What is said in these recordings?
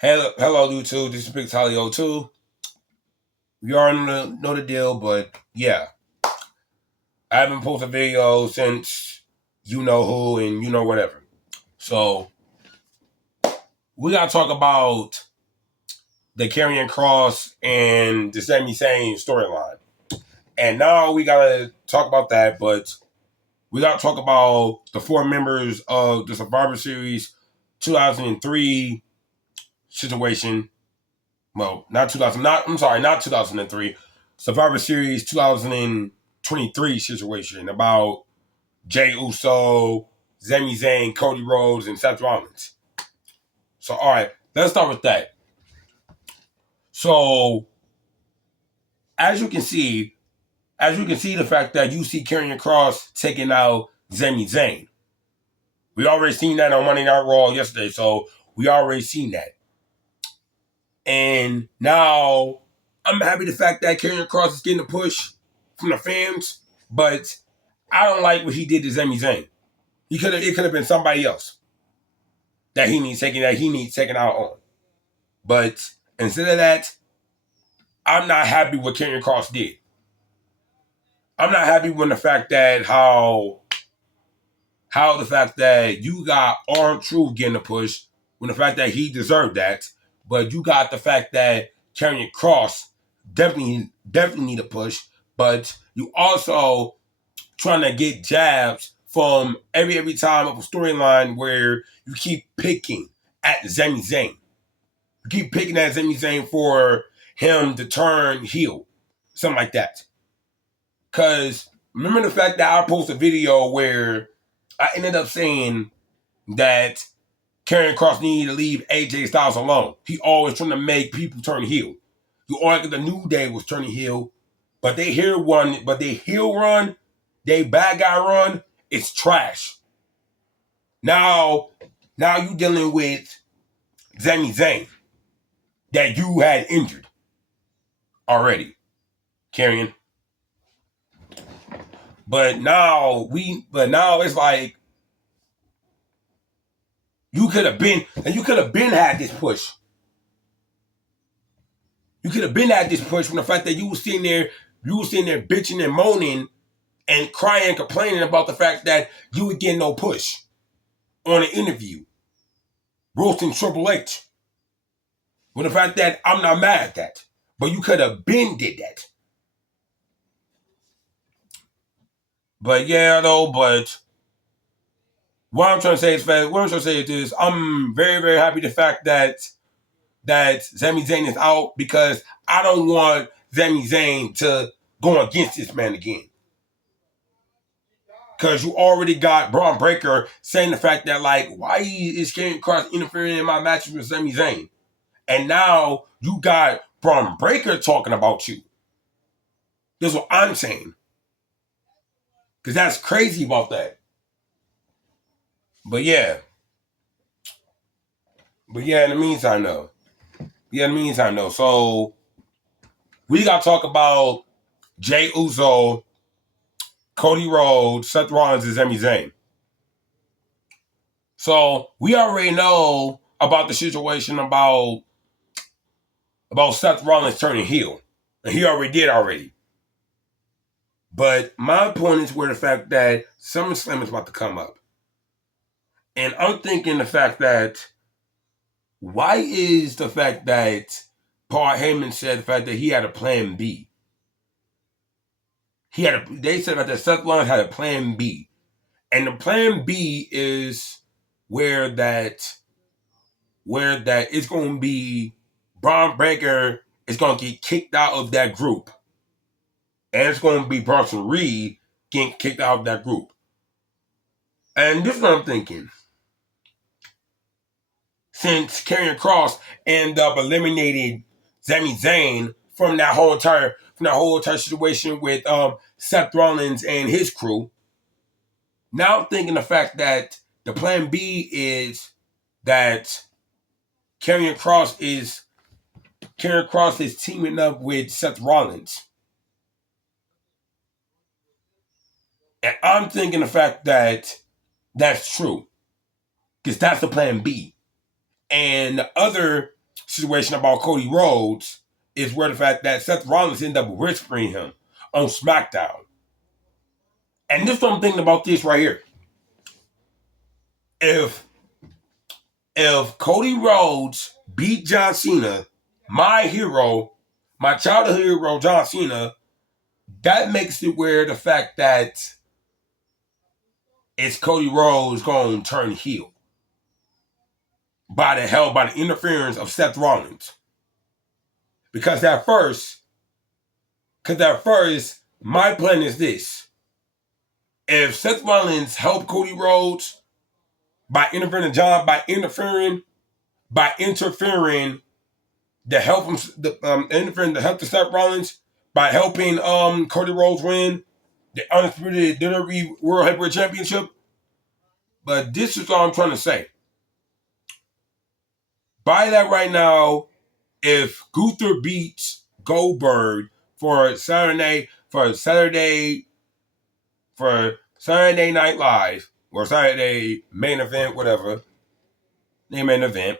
Hello, YouTube. This is Big Tally 02. We already know the deal, but yeah, I haven't posted a video since you know who and you know whatever. So we gotta talk about the Karrion Kross and the Sami Zayn storyline, and now we gotta talk about that. But we gotta talk about the four members of the Survivor Series 2003 situation. Well, not 2000. Not 2003. Survivor Series 2023 situation about Jey Uso, Sami Zayn, Cody Rhodes, and Seth Rollins. So, all right, let's start with that. So, as you can see, the fact that you see Karrion Kross taking out Sami Zayn. We already seen that on Monday Night Raw yesterday, so we already seen that. And now I'm happy the fact that Karrion Kross is getting a push from the fans, but I don't like what he did to Sami Zayn. It could have been somebody else that he needs taking out on. But instead of that, I'm not happy what Karrion Kross did. I'm not happy with the fact that how the fact that you got R-Truth getting a push, when the fact that he deserved that, but you got the fact that Karrion Kross definitely need a push, but you also trying to get jabs from every time of a storyline where you keep picking at Sami Zayn. You keep picking at Sami Zayn for him to turn heel. Something like that. Because remember the fact that I posted a video where I ended up saying that Karrion Kross needed to leave AJ Styles alone. He always trying to make people turn heel. You always the New Day was turning heel, but they heel run, they bad guy run, it's trash. Now you dealing with Sami Zayn that you had injured already, Karrion. But now it's like you could have been had this push. You could have been at this push from the fact that you were sitting there bitching and moaning and crying, complaining about the fact that you would get no push on an interview, roasting Triple H. With the fact that I'm not mad at that, but you could have been did that. But yeah, though. But what I'm trying to say is this: I'm very, very happy the fact that Sami Zayn is out, because I don't want Sami Zayn to go against this man again. Because you already got Braun Breaker saying the fact that, like, why is Karrion Kross interfering in my matches with Sami Zayn? And now you got Braun Breaker talking about you. This is what I'm saying. Because that's crazy about that. But yeah, in the meantime, though. So we got to talk about Jey Uso, Cody Rhodes, Seth Rollins, and Sami Zayn. So we already know about the situation about Seth Rollins turning heel. And he already did already. But my point is where the fact that Summerslam is about to come up. And I'm thinking the fact that why is the fact that Paul Heyman said the fact that he had a plan B? They said that Seth Rollins had a plan B. And the plan B is where that it's going to be Braun Breaker is going to get kicked out of that group. And it's going to be Bronson Reed getting kicked out of that group. And this is what I'm thinking. Since Karrion Kross ended up eliminating Sami Zayn from that whole entire situation with Seth Rollins and his crew, now I'm thinking the fact that the plan B is that Karrion Kross is teaming up with Seth Rollins. And I'm thinking the fact that that's true. Because that's the plan B. And the other situation about Cody Rhodes is where the fact that Seth Rollins ended up whispering him on SmackDown. And this is what I'm thinking about this right here. If Cody Rhodes beat John Cena, my hero, my childhood hero, John Cena, that makes it where the fact that it's Cody Rhodes going to turn heel by the interference of Seth Rollins. Because at first, my plan is this. If Seth Rollins helped Cody Rhodes by interfering to help him, interfering to help the Seth Rollins by helping Cody Rhodes win the undisputed WWE World Heavyweight Championship. But this is all I'm trying to say. By that right now, if Gunther beats Goldberg for Saturday Night Live or Saturday main event, whatever, the main event,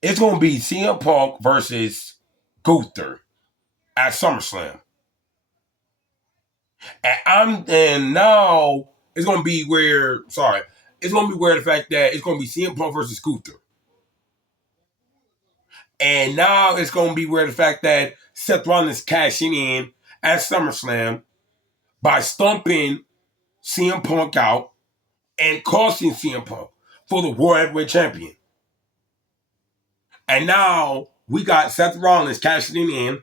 it's going to be CM Punk versus Gunther at SummerSlam. And now it's going to be where the fact that it's going to be CM Punk versus Gunther. And now it's going to be where the fact that Seth Rollins cashing in at SummerSlam by stumping CM Punk out and costing CM Punk for the World Heavyweight Champion. And now we got Seth Rollins cashing in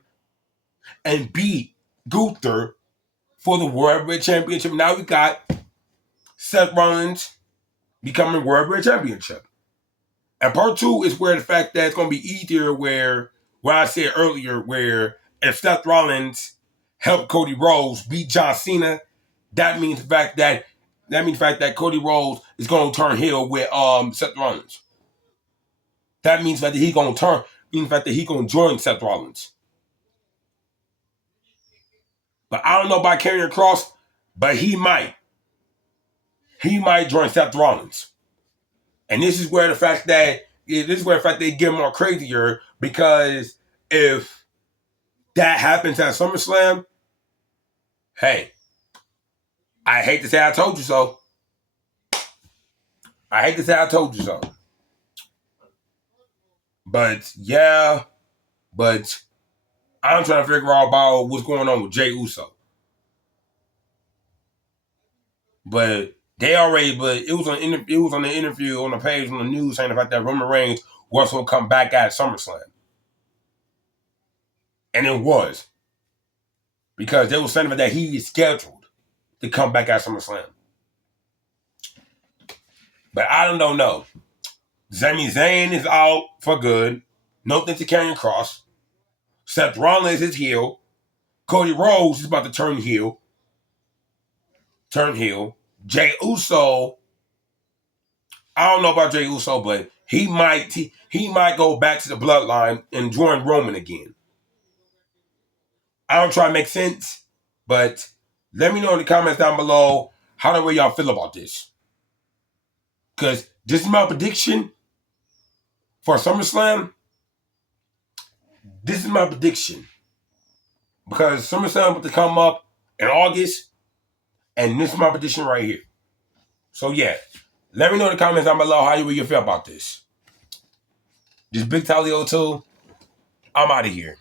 and beat Gunther for the World Heavyweight Championship. Now we got Seth Rollins becoming World Heavyweight Championship. And part two is where the fact that it's going to be easier where I said earlier, where if Seth Rollins helped Cody Rhodes beat John Cena, that means the fact that Cody Rhodes is going to turn heel with Seth Rollins. That means that he's going to join Seth Rollins. But I don't know about Karrion Kross, but he might. He might join Seth Rollins. And this is where the fact that they get more crazier, because if that happens at SummerSlam, hey, I hate to say I told you so. But yeah, I'm trying to figure out about what's going on with Jey Uso. But it was on the interview on the page on the news saying about that Roman Reigns was going to come back at SummerSlam. And it was. Because they were saying that he is scheduled to come back at SummerSlam. But I don't know. Sami Zayn is out for good. No thanks to Karrion Kross. Seth Rollins is heel. Cody Rhodes is about to turn heel. Jey Uso, I don't know about Jey Uso, but he might go back to the bloodline and join Roman again. I don't try to make sense, but let me know in the comments down below how the way y'all feel about this. Because this is my prediction for SummerSlam. This is my prediction. Because SummerSlam about to come up in August, and this is my prediction right here. So yeah, let me know in the comments down below how you feel about this. This Big Tally 02, I'm out of here.